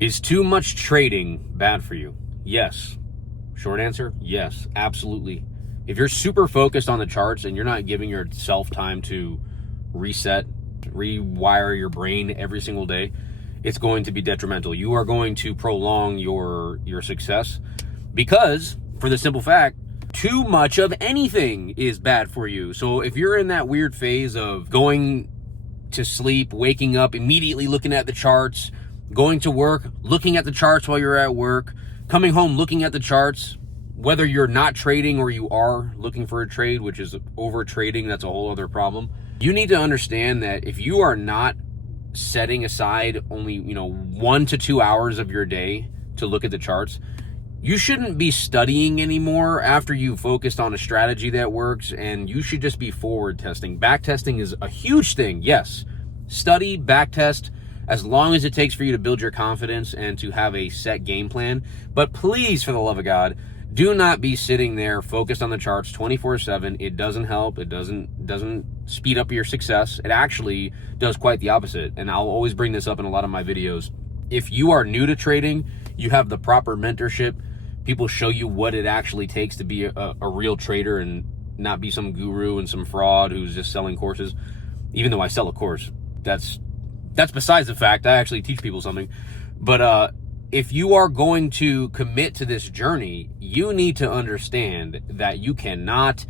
Is too much trading bad for you? Yes. Short answer, yes, absolutely. If you're super focused on the charts and you're not giving yourself time to reset, rewire your brain every single day, it's going to be detrimental. You are going to prolong your success because, for the simple fact, too much of anything is bad for you. So if you're in that weird phase of going to sleep, waking up, immediately looking at the charts, going to work, looking at the charts while you're at work, coming home, looking at the charts, whether you're not trading or you are looking for a trade, which is over trading, that's a whole other problem. You need to understand that if you are not setting aside only, 1 to 2 hours of your day to look at the charts, you shouldn't be studying anymore after you've focused on a strategy that works, and you should just be forward testing. Back testing is a huge thing. Yes, study, back test, as long as it takes for you to build your confidence and to have a set game plan. But please, for the love of God, do not be sitting there focused on the charts 24/7. It doesn't help. It doesn't speed up your success. It actually does quite the opposite. And I'll always bring this up in a lot of my videos. If you are new to trading, you have the proper mentorship. People show you what it actually takes to be a real trader and not be some guru and some fraud who's just selling courses. Even though I sell a course, that's besides the fact. I actually teach people something. But if you are going to commit to this journey, you need to understand that you cannot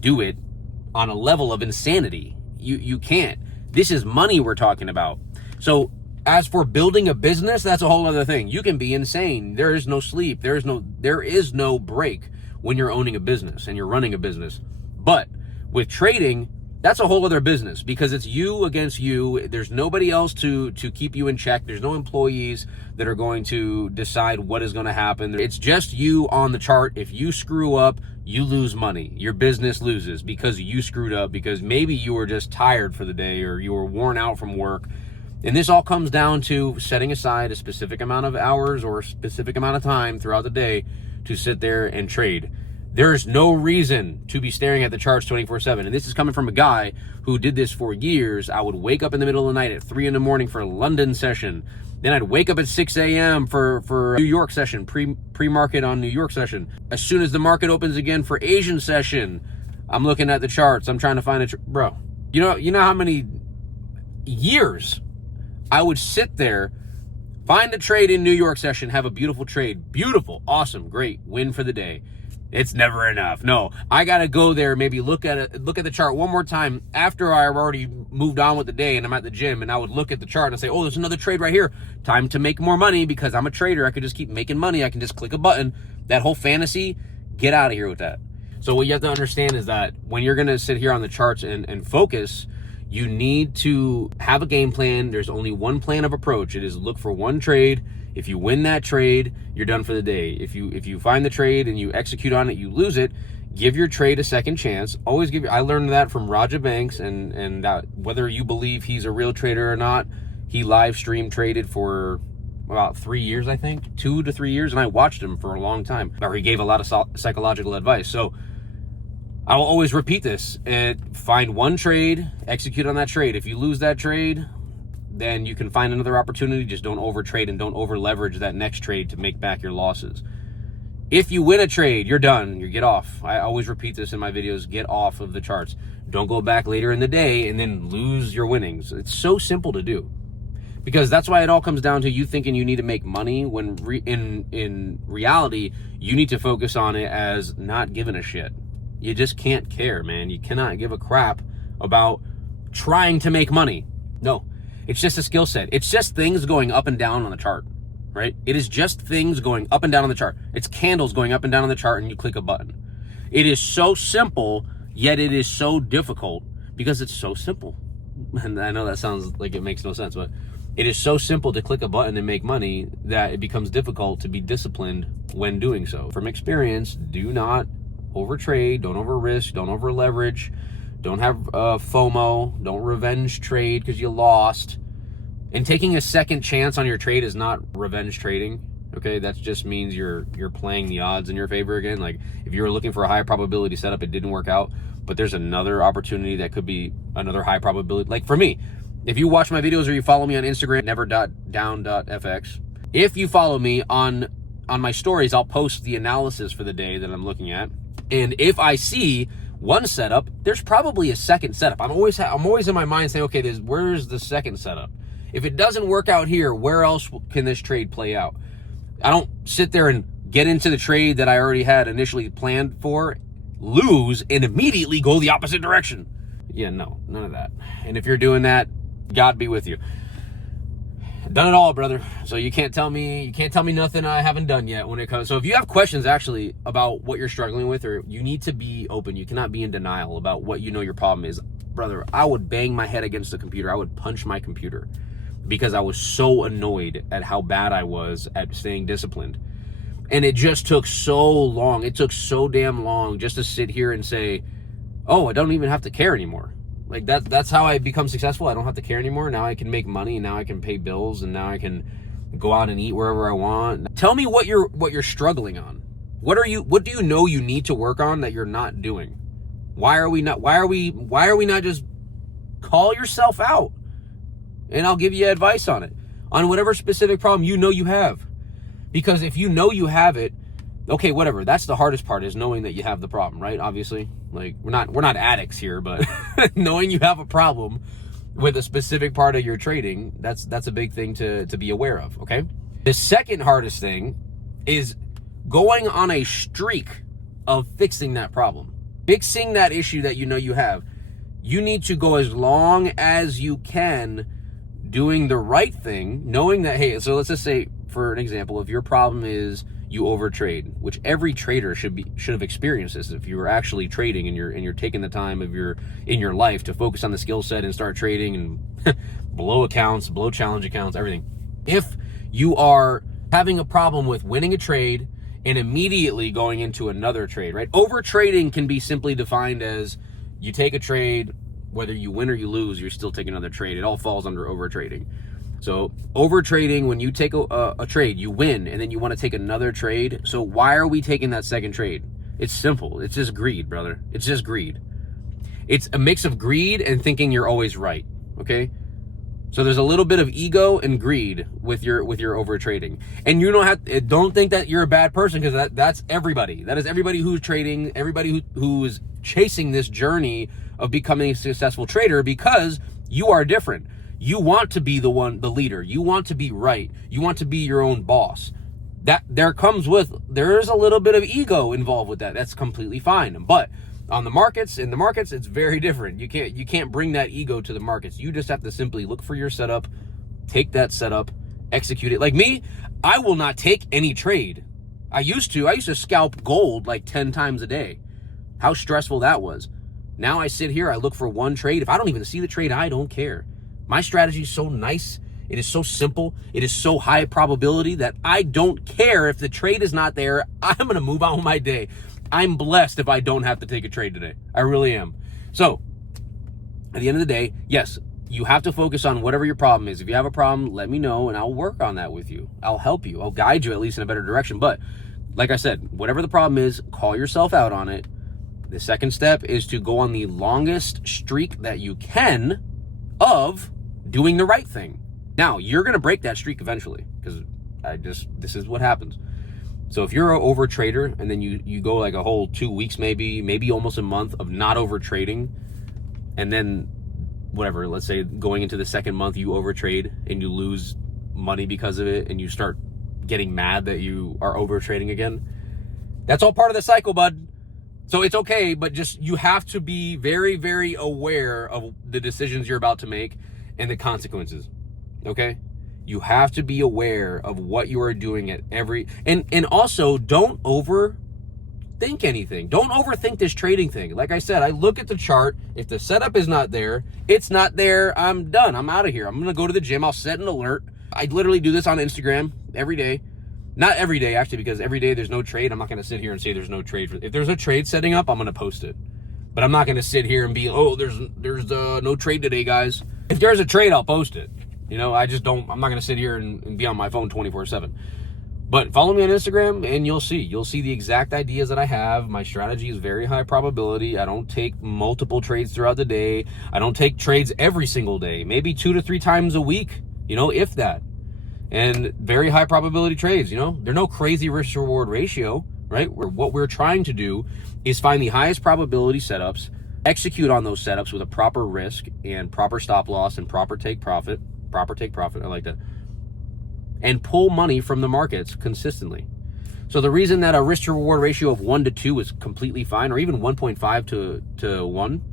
do it on a level of insanity. You can't. This is money we're talking about. So as for building a business, that's a whole other thing. You can be insane. There is no sleep. There is no break when you're owning a business and you're running a business. But with trading, that's a whole other business because it's you against you. There's nobody else to keep you in check. There's no employees that are going to decide what is going to happen. It's just you on the chart. If you screw up, you lose money. Your business loses because you screwed up, because maybe you were just tired for the day or you were worn out from work. And this all comes down to setting aside a specific amount of hours or a specific amount of time throughout the day to sit there and trade. There's no reason to be staring at the charts 24/7. And this is coming from a guy who did this for years. I would wake up in the middle of the night at 3 a.m. for a London session. Then I'd wake up at 6 a.m. for New York session, pre-market on New York session. As soon as the market opens again for Asian session, I'm looking at the charts. I'm trying to find bro, you know how many years I would sit there, find a trade in New York session, have a beautiful trade. Beautiful, awesome, great, win for the day. It's never enough. No, I got to go there, maybe look at the chart one more time after I've already moved on with the day and I'm at the gym, and I would look at the chart and say, oh, there's another trade right here. Time to make more money because I'm a trader. I could just keep making money. I can just click a button. That whole fantasy, get out of here with that. So what you have to understand is that when you're going to sit here on the charts and focus, you need to have a game plan. There's only one plan of approach. It is look for one trade. If you win that trade, you're done for the day. If you find the trade and you execute on it, you lose it, give your trade a second chance. Always I learned that from Raja Banks, and whether you believe he's a real trader or not, he live stream traded for about 3 years, I think, 2 to 3 years, and I watched him for a long time. Or he gave a lot of psychological advice. So I will always repeat this: and find one trade, execute on that trade. If you lose that trade, then you can find another opportunity. Just don't overtrade and don't over leverage that next trade to make back your losses. If you win a trade, you're done. You get off. I always repeat this in my videos: get off of the charts. Don't go back later in the day and then lose your winnings. It's so simple to do, because that's why it all comes down to you thinking you need to make money when in reality you need to focus on it as not giving a shit. You just can't care, man. You cannot give a crap about trying to make money. No. It's just a skill set. It's just things going up and down on the chart, right? It is just things going up and down on the chart. It's candles going up and down on the chart, and you click a button. It is so simple, yet it is so difficult because it's so simple. And I know that sounds like it makes no sense, but it is so simple to click a button and make money that it becomes difficult to be disciplined when doing so. From experience, do not overtrade, don't over risk, don't over leverage. Don't have FOMO. Don't revenge trade because you lost. And taking a second chance on your trade is not revenge trading. Okay, that just means you're playing the odds in your favor again. Like if you were looking for a high probability setup, it didn't work out, but there's another opportunity that could be another high probability. Like for me, if you watch my videos or you follow me on Instagram, never.down.fx, If you follow me on my stories, I'll post the analysis for the day that I'm looking at. And if I see one setup, there's probably a second setup. I'm always in my mind saying, okay, where's the second setup? If it doesn't work out here, where else can this trade play out? I don't sit there and get into the trade that I already had initially planned for, lose, and immediately go the opposite direction. Yeah, no, none of that. And if you're doing that, God be with you. Done it all, brother. So you can't tell me nothing I haven't done yet when it comes. So if you have questions actually about what you're struggling with, or you need to be open, you cannot be in denial about what you know your problem is. Brother, I would bang my head against the computer. I would punch my computer because I was so annoyed at how bad I was at staying disciplined. And it just took so long. It took so damn long just to sit here and say, oh, I don't even have to care anymore. Like that's how I become successful. I don't have to care anymore. Now I can make money, and now I can pay bills, and now I can go out and eat wherever I want. Tell me what you're struggling on. What do you know you need to work on that you're not doing? Why are we not just call yourself out? And I'll give you advice on it. On whatever specific problem you know you have. Because if you know you have it, okay, whatever. That's the hardest part, is knowing that you have the problem, right? Obviously, like we're not addicts here, but knowing you have a problem with a specific part of your trading, that's a big thing to be aware of, okay? The second hardest thing is going on a streak of fixing that problem. Fixing that issue that you know you have. You need to go as long as you can doing the right thing, knowing that, hey, so let's just say, for an example, if your problem is you overtrade, which every trader should have experienced this. If you were actually trading and you're taking the time in your life to focus on the skill set and start trading and blow accounts, blow challenge accounts, everything. If you are having a problem with winning a trade and immediately going into another trade, right? Overtrading can be simply defined as you take a trade, whether you win or you lose, you're still taking another trade. It all falls under overtrading. So overtrading, when you take a trade, you win, and then you want to take another trade. So why are we taking that second trade? It's simple. It's just greed, brother. It's just greed. It's a mix of greed and thinking you're always right, okay? So there's a little bit of ego and greed with your overtrading. And you don't think that you're a bad person, because that's everybody. That is everybody who's trading, everybody who is chasing this journey of becoming a successful trader, because you are different. You want to be the leader. You want to be right. You want to be your own boss. There is a little bit of ego involved with that. That's completely fine. But in the markets, it's very different. You can't bring that ego to the markets. You just have to simply look for your setup, take that setup, execute it. Like me, I will not take any trade. I used to scalp gold like 10 times a day. How stressful that was. Now I sit here, I look for one trade. If I don't even see the trade, I don't care. My strategy is so nice. It is so simple. It is so high probability that I don't care if the trade is not there. I'm going to move on with my day. I'm blessed if I don't have to take a trade today. I really am. So at the end of the day, yes, you have to focus on whatever your problem is. If you have a problem, let me know and I'll work on that with you. I'll help you. I'll guide you at least in a better direction. But like I said, whatever the problem is, call yourself out on it. The second step is to go on the longest streak that you can of doing the right thing. Now, you're going to break that streak eventually, because this is what happens. So if you're an over trader and then you go like a whole 2 weeks, maybe almost a month of not over trading, and then whatever, let's say going into the second month you overtrade and you lose money because of it, and you start getting mad that you are over trading again. That's all part of the cycle, bud. So it's okay, but just you have to be very, very aware of the decisions you're about to make and the consequences. Okay? You have to be aware of what you are doing at every, and also don't overthink anything. Don't overthink this trading thing. Like I said, I look at the chart. If the setup is not there, it's not there. I'm done. I'm out of here. I'm going to go to the gym. I'll set an alert. I literally do this on Instagram every day. Not every day, actually, because every day there's no trade. I'm not going to sit here and say there's no trade. If there's a trade setting up, I'm going to post it. But I'm not going to sit here and be, oh, there's no trade today, guys. If there's a trade, I'll post it. You know, I'm not going to sit here and be on my phone 24/7. But follow me on Instagram and you'll see the exact ideas that I have. My strategy is very high probability. I don't take multiple trades throughout the day. I don't take trades every single day, maybe 2 to 3 times a week, you know, if that. and very high probability trades. You know, there's no crazy risk reward ratio, right? What we're trying to do is find the highest probability setups, execute on those setups with a proper risk and proper stop loss and proper take profit. I like that. And pull money from the markets consistently. So the reason that a risk to reward ratio of 1 to 2 is completely fine, or even 1.5 to 1,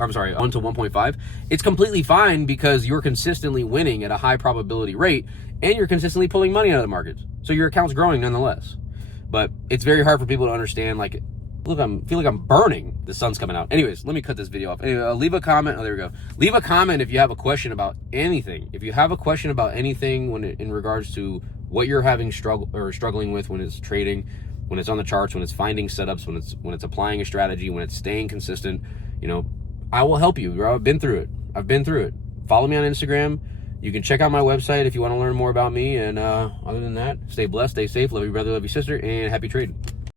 I'm sorry, 1 to 1.5, it's completely fine because you're consistently winning at a high probability rate and you're consistently pulling money out of the markets. So your account's growing nonetheless. But it's very hard for people to understand, like, look, I feel like I'm burning. The sun's coming out. Anyways, let me cut this video off. Anyway, leave a comment. Oh, there we go. Leave a comment if you have a question about anything. If you have a question about anything in regards to what you're having struggling with when it's trading, when it's on the charts, when it's finding setups, when it's applying a strategy, when it's staying consistent, you know, I will help you, bro. I've been through it. Follow me on Instagram. You can check out my website if you want to learn more about me. And other than that, stay blessed, stay safe, love your brother, love your sister, and happy trading.